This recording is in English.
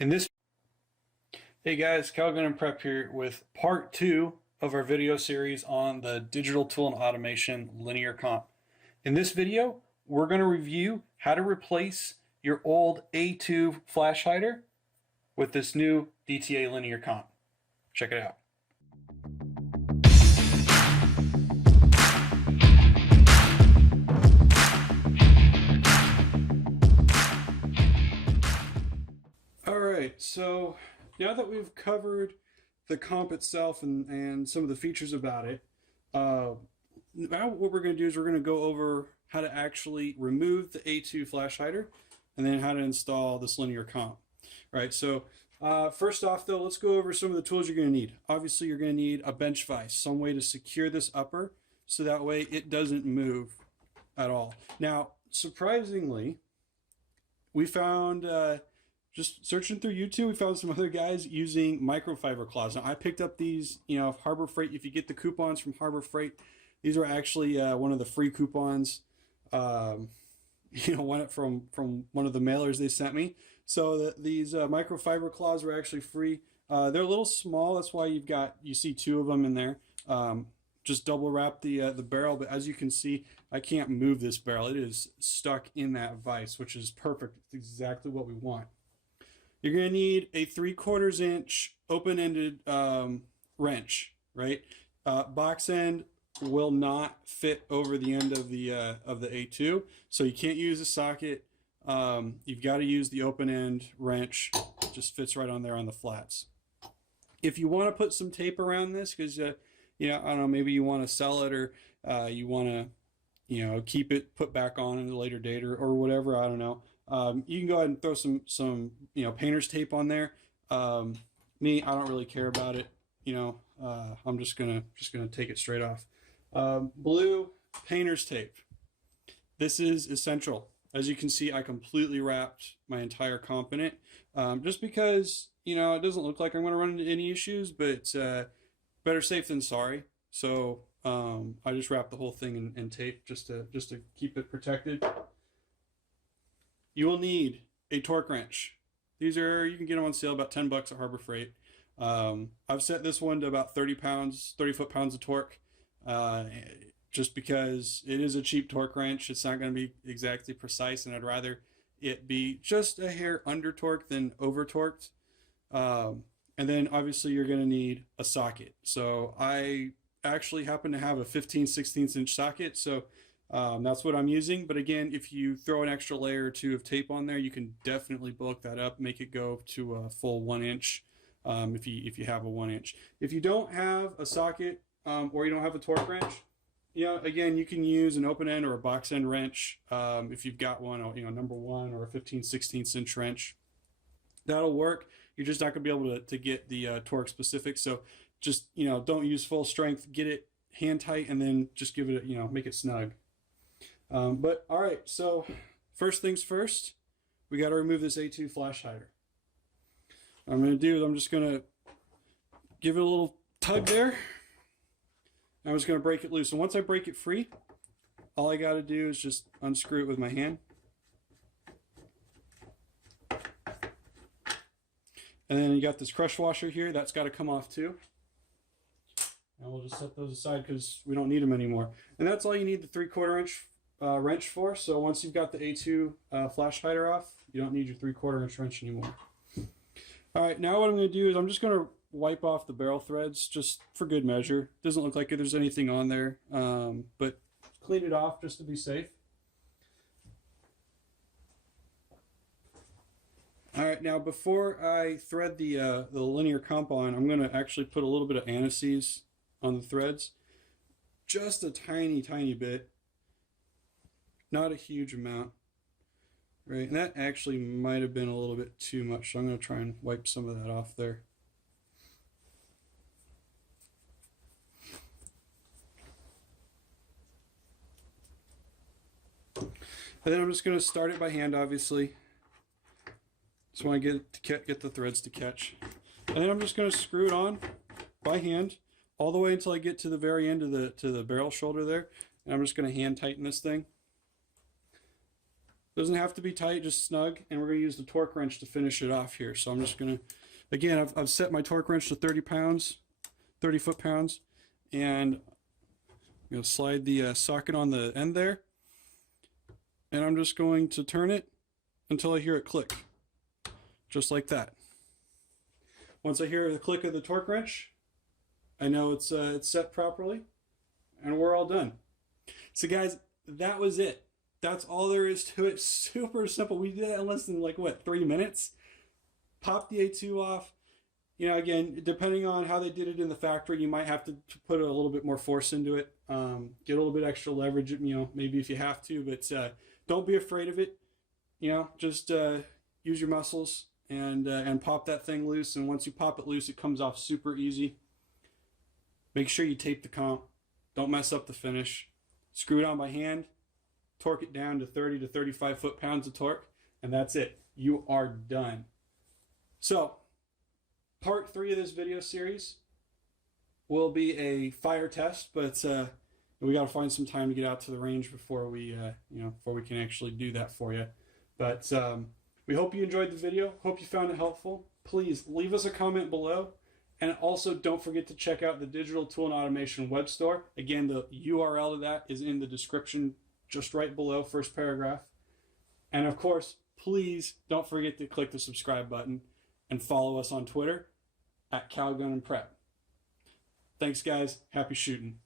In this, hey guys, Calgunandprep here with part 2 of our video series on the digital tool and automation linear comp. In this video, we're going to review how to replace your old A2 flash hider with this new DTA linear comp. Check it out. Alright, so now that we've covered the comp itself and some of the features about it, now what we're going to do is we're going to go over how to actually remove the A2 flash hider and then how to install this linear comp. Right, so first off though, let's go over some of the tools you're going to need. Obviously you're going to need a bench vise, some way to secure this upper so that way it doesn't move at all. Now, surprisingly, we found just searching through YouTube, we found some other guys using microfiber claws. Now, I picked up these, Harbor Freight. If you get the coupons from Harbor Freight, these are actually one of the free coupons. Won it from one of the mailers they sent me. So these microfiber claws were actually free. They're a little small. That's why you see two of them in there. Just double wrap the barrel. But as you can see, I can't move this barrel. It is stuck in that vise, which is perfect. It's exactly what we want. You're going to need a 3/4 inch open-ended wrench, right? Box end will not fit over the end of the A2, so you can't use a socket. You've got to use the open-end wrench. It just fits right on there on the flats. If you want to put some tape around this, because I don't know, maybe you want to sell it or you want to keep it put back on at a later date or whatever. I don't know. You can go ahead and throw some painter's tape on there. Me, I don't really care about it. I'm just gonna take it straight off. Blue painter's tape. This is essential. As you can see, I completely wrapped my entire comp in it, just because it doesn't look like I'm going to run into any issues, but better safe than sorry. So I just wrapped the whole thing in tape just to keep it protected. You will need a torque wrench. You can get them on sale about $10 at Harbor Freight. I've set this one to about 30 foot-pounds of torque, just because it is a cheap torque wrench. It's not going to be exactly precise, and I'd rather it be just a hair under torqued than over torqued. And then obviously you're going to need a socket. So I actually happen to have a 15/16 inch socket, so that's what I'm using. But again, if you throw an extra layer or two of tape on there, you can definitely bulk that up, make it go to a full 1 inch. If you have a 1 inch. If you don't have a socket or you don't have a torque wrench, again, you can use an open end or a box end wrench. If you've got one, number 1 or a 15/16 inch wrench, that'll work. You're just not going to be able to get the torque specific. So just don't use full strength. Get it hand tight, and then just give it make it snug. But all right, so first things first, we got to remove this A2 flash hider. What I'm going to do is I'm just going to give it a little tug there. I'm just going to break it loose. And once I break it free, all I got to do is just unscrew it with my hand. And then you got this crush washer here. That's got to come off too. And we'll just set those aside because we don't need them anymore. And that's all you need the 3/4 inch wrench for. So once you've got the A2 flash hider off, you don't need your 3/4 inch wrench anymore. All right, now what I'm going to do is I'm just going to wipe off the barrel threads just for good measure. Doesn't look like there's anything on there, but clean it off just to be safe. All right, now before I thread the linear comp on, I'm going to actually put a little bit of anti-seize on the threads. Just a tiny bit. Not a huge amount. Right, and that actually might have been a little bit too much, so I'm going to try and wipe some of that off there. And then I'm just going to start it by hand, obviously. Just want to get the threads to catch. And then I'm just going to screw it on by hand all the way until I get to the very end of the barrel shoulder there. And I'm just going to hand tighten this thing. Doesn't have to be tight, just snug. And we're going to use the torque wrench to finish it off here. So I'm just going to, again, I've set my torque wrench to 30 pounds, 30 foot-pounds. And I'm going to slide the socket on the end there. And I'm just going to turn it until I hear it click. Just like that. Once I hear the click of the torque wrench, I know it's set properly, and we're all done. So guys, that was it. That's all there is to it. Super simple. We did that in less than, like, what, 3 minutes? Pop the A2 off. You know, again, depending on how they did it in the factory, you might have to put a little bit more force into it. Get a little bit extra leverage, you know, maybe if you have to, but don't be afraid of it. You know, just use your muscles and pop that thing loose. And once you pop it loose, it comes off super easy. Make sure you tape the comp. Don't mess up the finish. Screw it on by hand. Torque it down to 30 to 35 foot-pounds of torque, and that's it. You are done. So, part 3 of this video series will be a fire test, but we got to find some time to get out to the range before we, before we can actually do that for you. But we hope you enjoyed the video. Hope you found it helpful. Please leave us a comment below. And also, don't forget to check out the Digital Tool and Automation web store. Again, the URL of that is in the description just right below, first paragraph. And of course, please don't forget to click the subscribe button and follow us on Twitter at Calgunandprep. Thanks, guys. Happy shooting.